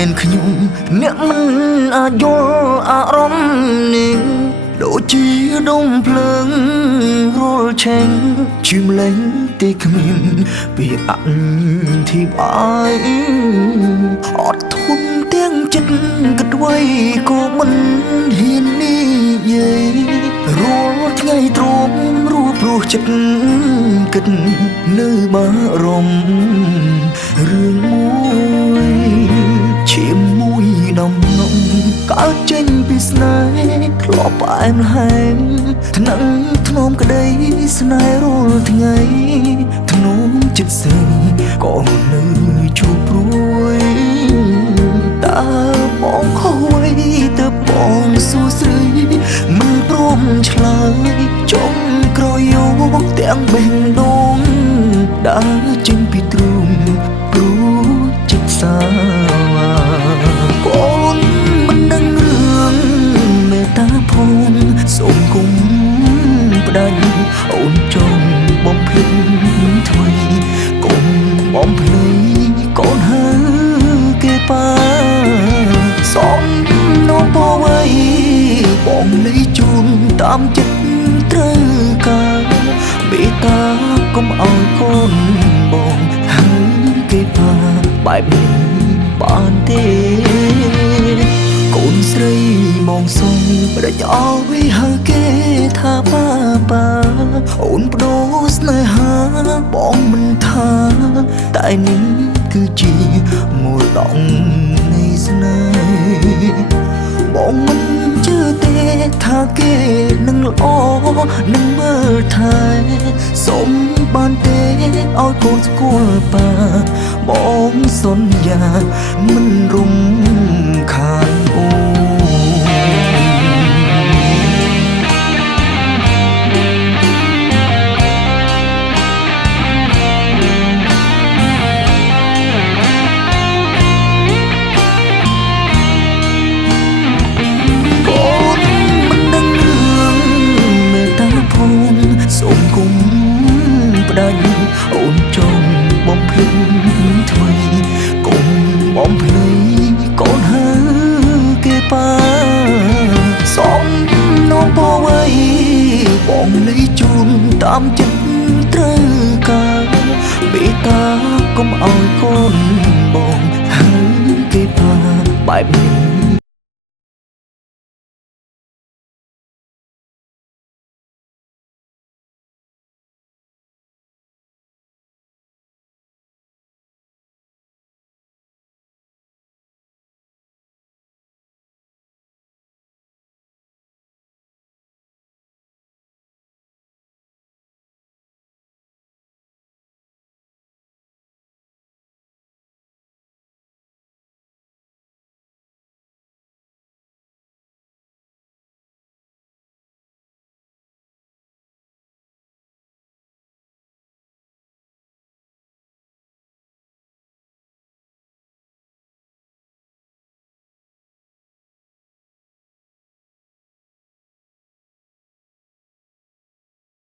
មែនខ្ញុំអ្នកមិនអាចយល់អារម្មណ៍នេះដូចជាដុំភ្លើងរលឆេងជឿម្លេងទេគ្មានពីអធិប្បាយអត់ធន់ទាំងចិត្តគិតអ្វីក៏មិនហ៊ាននិយាយរាល់ថ្ងៃទ្រាំរួព្រោះចិត្តគិតនៅបារម្ភរឿងមួយជាមួយដំណំកើតចេញពីស្នេហ៍ធ្លាប់ផ្អែមល្ហែមថ្នាំងធ្នមក្តីស្នេហ៍រាល់ថ្ងៃធ្នមចិត្តស្រីក៏នៅជួបព្រួយតើបងខុសអ្វីទៅបងសួស្រីមិនព្រមឆ្លើយចុងក្រោយយកទាំងបេះដូងដើរចេញពីទ្រូងព្រោះចិត្តសាកូនមិនដឹងរឿងមេត្តាផងសូមគុំផ្ដាច់អូនចង់បំភ្លេចថ្មីគុំបំភ្លេចកូនហើគេប៉ាសំណូមពោវៃបងលេជូនតាមចិត្តត្រូវការមេត្តាកុំឲ្យកូនបងហើយគេប៉ាបែបនេះបានទេកូនស្រីមកសុំប្រដេចអោយហៅគេថាប៉ាអូនបដូរស្នេហាបងមិនថាតែនេះគឺជាមរតកនៃស្នេហ៍បងមិនជឿទេថាគេនឹងល្អនឹងមើលថែសុំបានទេឲ្យកូនស្គាល់ប៉ាបងសន្យាមិនរំខានអូសូមគុំផ្ដាច់អូនចង់បំភ្លេចថ្មីគុំបំភ្លេចកូនហើគេប៉ាសំណូមពោវៃបងលេជូនតាមចិត្តត្រូវការមេត្តាកុំឲ្យកូនបងហើយគេប៉ាបែបនេះ